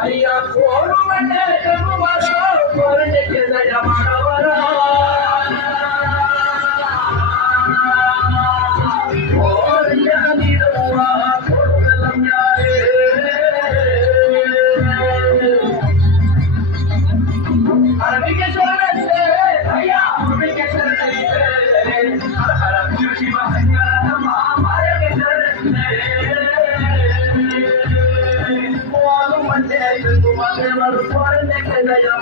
ಅಯ್ಯ ಕೋರು ಮನೆ ದಯ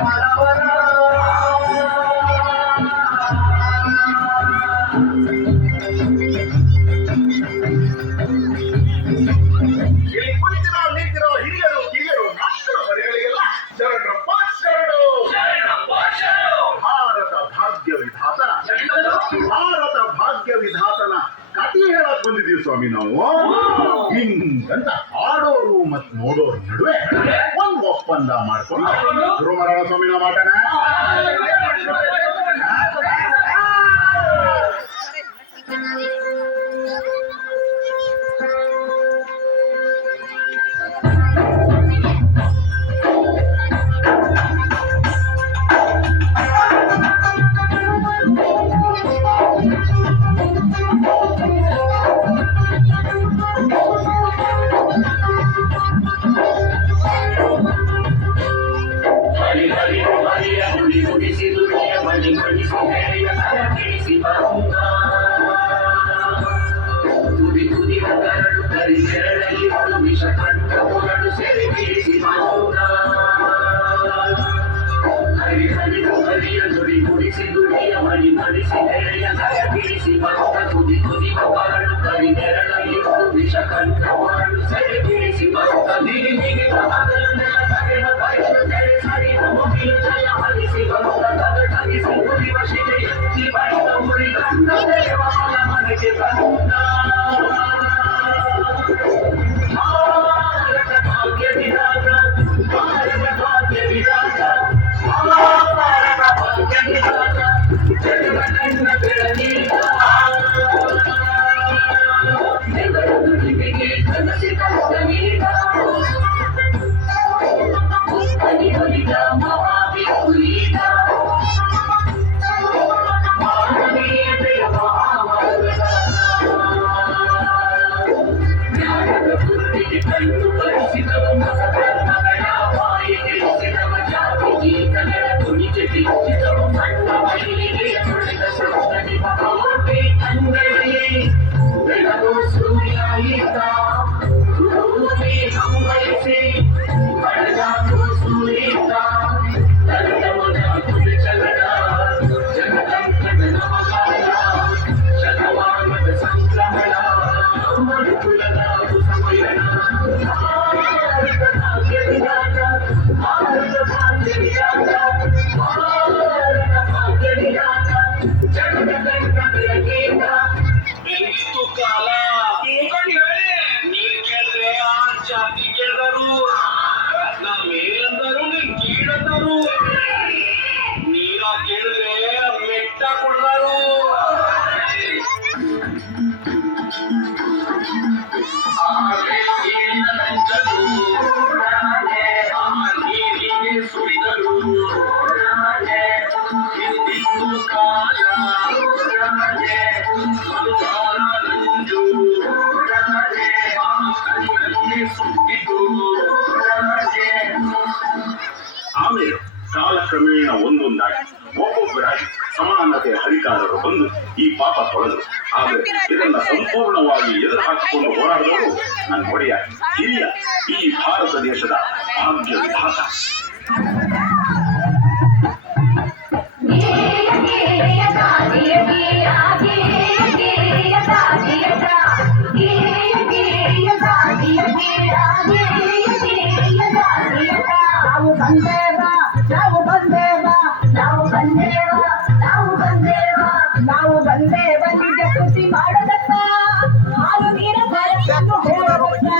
ಮಾಡವರ ಭಾರತ ಭಾಗ್ಯ ವಿಧಾತನ ಕಥೆ ಹೇಳಕ್ ಬಂದಿದೀವಿ ಸ್ವಾಮಿ ನಾವು. ಹಿಂಗಂತ ಆಡೋರು ಮತ್ ನೋಡೋರು ನಡುವೆ ಒಂದ್ ಒಪ್ಪಂದ ಮಾಡ್ಕೊಂಡು ಶುರು ಮಾಡೋಣ ಸ್ವಾಮಿ ನಾವು ಮಾತಾಡ. ಆಮೇಲೆ ಕಾಲಕ್ರಮೇಣ ಒಂದೊಂದಾಗಿ ಒಬ್ಬೊಬ್ಬರಾಗಿ ಸಮಾನತೆ ಅಧಿಕಾರರು ಬಂದು ಈ ಪಾಪ ತೊಳೆದರು. ಆದರೆ ಇದನ್ನ ಸಂಪೂರ್ಣವಾಗಿ ಎದುರು ಹಾಕಿಕೊಂಡು ಹೋರಾಡಿದವರು ನನ್ನ ಒಡೆಯ ಹಿರಿಯ ಈ ಭಾರತ ದೇಶದ ಭಾಗ್ಯ ವಿಧಾತ. ನಾವು ಬಂದೇವ ನಿಜ ಕೃಷಿ ಮಾಡದಕ್ಕ ಹಾಲು ನೀರ ಭಾರತನ್ನು ಹೇಳದಕ್ಕ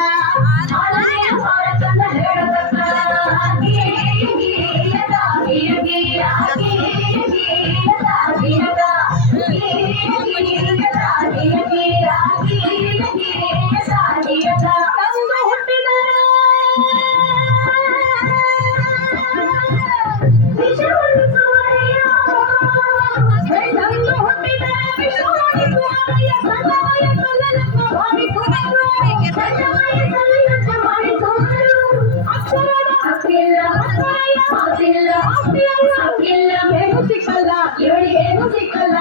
ಹಾಲು ನೀರ ಭಾರತನ್ನು ಹೇಳದಕ್ಕ ಗೀಯ ಏನು ಸಿಕ್ಕಲ್ಲ ಇವಳಿಗೇನು ಸಿಕ್ಕಲ್ಲ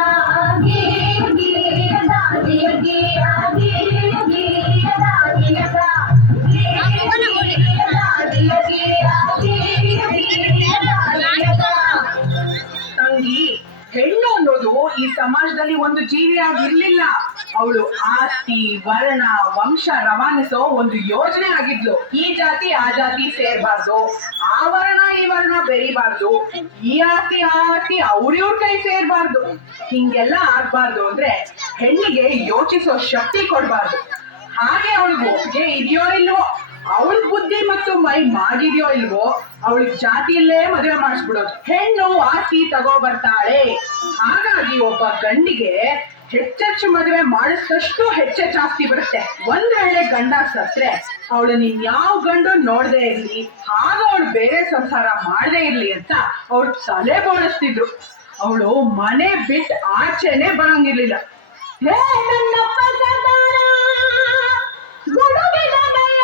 ತಂಗಿ, ಹೆಣ್ಣು ಅನ್ನೋದು ಈ ಸಮಾಜದಲ್ಲಿ ಒಂದು ಜೀವಿಯಾಗಿರ್ಲಿಲ್ಲ. ಅವಳು ಆಸ್ತಿ, ವರ್ಣ, ವಂಶ ರವಾನಿಸೋ ಒಂದು ಯೋಜನೆ ಆಗಿದ್ಲು. ಈ ಜಾತಿ ಆ ಜಾತಿ ಸೇರ್ಬಾರ್ದು, ಆ ವರ್ಣ ಈ ವರ್ಣ ಬೆರಿಬಾರ್ದು, ಈ ಆಸ್ತಿ ಆ ಆಸ್ತಿ ಅವ್ರಿವ್ರ ಕೈ ಸೇರ್ಬಾರ್ದು. ಹಿಂಗೆಲ್ಲ ಆಗ್ಬಾರ್ದು ಅಂದ್ರೆ ಹೆಣ್ಣಿಗೆ ಯೋಚಿಸೋ ಶಕ್ತಿ ಕೊಡ್ಬಾರ್ದು. ಹಾಗೆ ಅವಳಿಗೆ ಒಪ್ಪಿಗೆ ಇದೆಯೋ ಇಲ್ವೋ, ಅವಳ ಬುದ್ಧಿ ಮತ್ತು ಮೈ ಮಾಗಿದೆಯೋ ಇಲ್ವೋ, ಅವಳಿಗೆ ಜಾತಿಯಲ್ಲೇ ಮದುವೆ ಮಾಡಿಸ್ಬಿಡೋದು. ಹೆಣ್ಣು ಆಸ್ತಿ ತಗೋ ಬರ್ತಾಳೆ. ಹಾಗಾಗಿ ಒಬ್ಬ ಗಂಡಿಗೆ ಹೆಚ್ಚೆಚ್ಚು ಮದುವೆ ಮಾಡಿಸಿದಷ್ಟು ಹೆಚ್ಚೆಚ್ಚು ಆಸ್ತಿ ಬರುತ್ತೆ. ಒಂದ್ ವೇಳೆ ಗಂಡ ಸತ್ರೆ ಅವಳನ್ನ ಇನ್ಯಾವ ಗಂಡು ನೋಡದೆ ಇರ್ಲಿ, ಆಗ ಅವಳು ಬೇರೆ ಸಂಸಾರ ಮಾಡದೇ ಇರ್ಲಿ ಅಂತ ಅವ್ಳು ತಲೆ ಬೋಳಿಸ್ತಿದ್ರು. ಅವಳು ಮನೆ ಬಿಟ್ಟು ಆಚೆನೆ ಬರಂಗಿರ್ಲಿಲ್ಲ. ಹೇ ನನ್ನಪ್ಪ ಸರ್ದಾರ, ಗುಡುಗಿದನಯ್ಯ,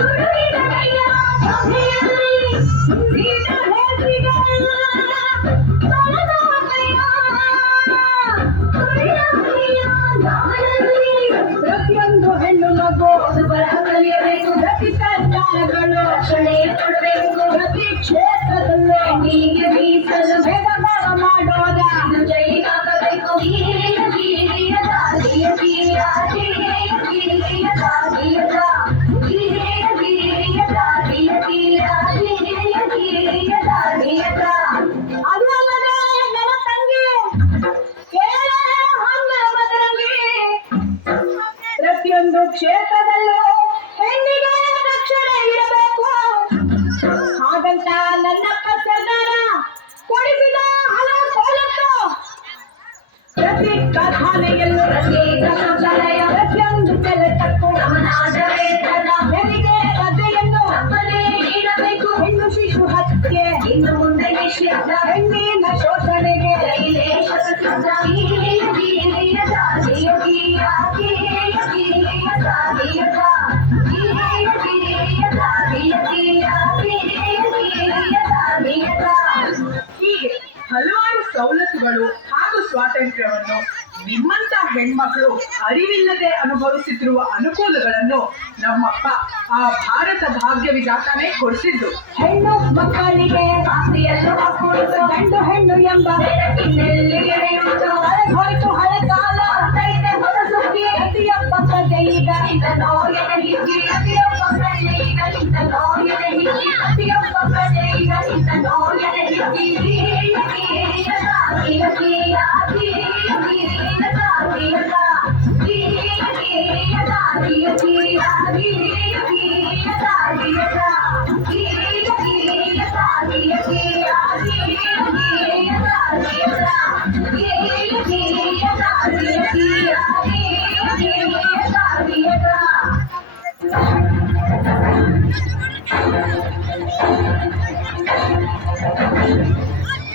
ಗುಡುಗಿದನಯ್ಯ, ಸಭೆಯಲ್ಲಿ ನೀನ ಹೇಳ್ತಿಗ, ಬರದವನಯ್ಯ, ಬರದವನಯ್ಯ, ನಾನಲ್ಲಿ ಪ್ರತಿಯೊಂದು ಹೆಣ್ಣು ಮಗು ಬರಹ ಕಲಿಯಬೇಕು. ಪ್ರತಿ ಸರ್ಕಾರಗಳು ರಕ್ಷಣೆ ಕೊಡಬೇಕು. ಪ್ರತಿ ಕ್ಷೇತ್ರದಲ್ಲೂ ಹೆಣ್ಣಿಗೆ ಮೀಸಲು ಭೇದ ಭಾವ ಮಾಡೋದ ಜೈಗಾಗಬೇಕು. ಅದು ಅಲ್ಲದೆ ನನ್ನ ತಂಗಿ ಕೇಳ ಹಂಗ ಬದರಂಗಿ, ಪ್ರತಿಯೊಂದು ಕ್ಷೇತ್ರದಲ್ಲೂ ಹೆಣ್ಣಿಗೆ ರಕ್ಷಣೆ ಇರಬೇಕು. ಹಾಗಂತ ನನ್ನಪ್ಪ ಸರ್ದಾರ ಕೊಡಿಸಿದ ಹಲವು ಸವಲತ್ತು. ಪ್ರತಿ ಕಾರ್ಖಾನೆಯಲ್ಲೂ ಪ್ರತ್ಯೇಕ ಶೌಚಾಲಯ, ಪ್ರತಿಯೊಂದು ಕೆಲಸಕ್ಕೂ ಗಮನಾದ ವೇತನ, ಹೆರಿಗೆ ರಜೆಯನ್ನು ತಪ್ಪದೇ ನೀಡಬೇಕು. ಹೆಣ್ಣು ಶಿಶು ಹತ್ಯೆ ಇನ್ನು ಮುಂದೆ ನಿಷೇಧ, ಹೆಣ್ಣಿನ ಶೋಷಣೆಗೆ ಜೈಲೇ ಶತಸಿದ್ಧ. ಹೀಗೆ ಹಲವಾರು ಸವಲತ್ತುಗಳು ಹಾಗೂ ಸ್ವಾತಂತ್ರ್ಯವನ್ನು ನಿಮ್ಮಂತ ಹೆಣ್ಮಕ್ಳು ಅರಿವಿಲ್ಲದೆ ಅನುಭವಿಸುತ್ತಿರುವ ಅನುಕೂಲಗಳನ್ನು ನಮ್ಮಪ್ಪ ಆ ಭಾರತ ಭಾಗ್ಯ ವಿಧಾತನೇ ಕೊಡಿಸಿದ್ದು. ಹೆಣ್ಣು ಮಕ್ಕಳಿಗೆ ಆಸ್ತಿಯನ್ನು ಹಾಕುವುದು, ಗಂಡು ಹೆಣ್ಣು ಎಂಬ ಬೆಳಕಿನೆಲ್ಲಿಗೆ ಹೋಯ್ತು ಹಳೆ ಕಾಲ. ಹೊಸ ಸುದ್ದಿ ಪ್ರತಿಯೊಬ್ಬ ಪ್ರಜೆ ಈಗ ಇಂದನೋ ಎದೆಹಿಕ್ಕಿ, ಪ್ರತಿಯೊಬ್ಬ ಪ್ರಜೆ ಈಗ ಇಂದನೋ ಎದೆಹಿಕ್ಕಿ, ಪ್ರತಿಯೊಬ್ಬ ಪ್ರಜೆ ಈಗ ಇಂದನೋ ಎದೆಹಿಕ್ಕಿ.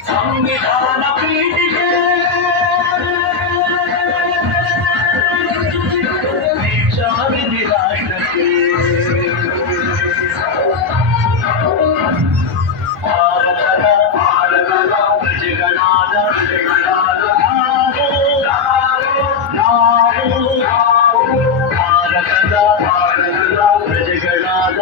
ಸಂವಿಧಾನ ಪೀಠಿಗೆ ವಿಚಾರಿಸಿ ರಾಷ್ಟ್ರಕ್ಕೆ ಭಾರತದ ಪ್ರಜೆಗಳಾದ ನಾವು ಭಾರತದ ಪ್ರಜೆಗಳಾದ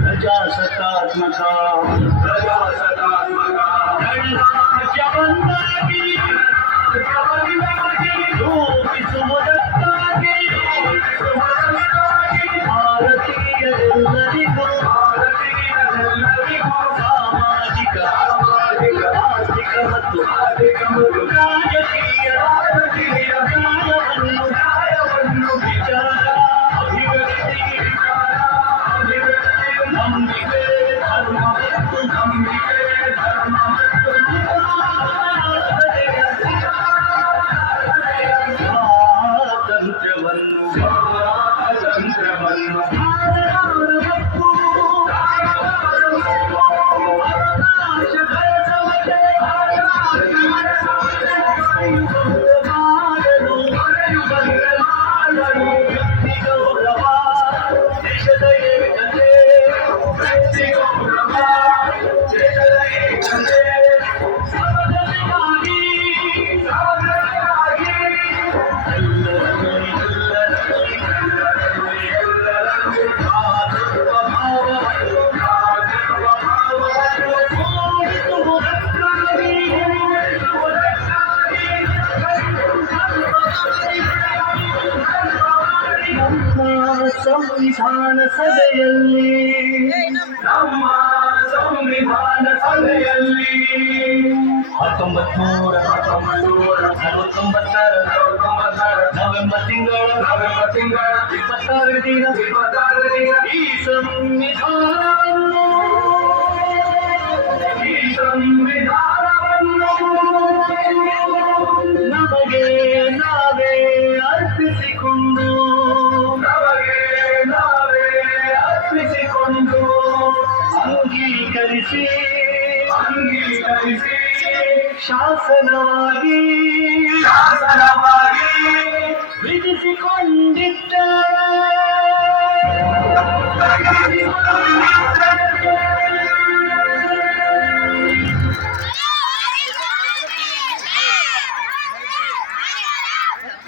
ಪ್ರಜಾಸತ್ತಾತ್ಮಕ ಗಣರಾಜ್ಯವನ್ನಾಗಿ ರೂಪಿಸುವುದಕ್ಕಾಗಿ ಭಾರತೀಯರೆಲ್ಲರಿಗೂ ಸಾಮಾಜಿಕ ಆರ್ಥಿಕ ಮತ್ತು ರಾಜಕೀಯ ನ್ಯಾಯವನ್ನು ವಿಚಾರ ಅಭಿವ್ಯಕ್ತಿ ಸಂವಿಧಾನ ಸಭೆಯಲ್ಲಿ ನಮ್ಮ ಸಂವಿಧಾನ ಸಭೆಯಲ್ಲಿ 1949 ನವೆಂಬರ್ ತಿಂಗಳ 26 ದಿನ ಈ ಸಂವಿಧಾನವನ್ನು ನಮಗೆ ನಾವೇ ಅರ್ಪಿಸಿಕೊಂಡು ಅಂಗೀಕರಿಸಿ ಶಾಸನವಾಗಿ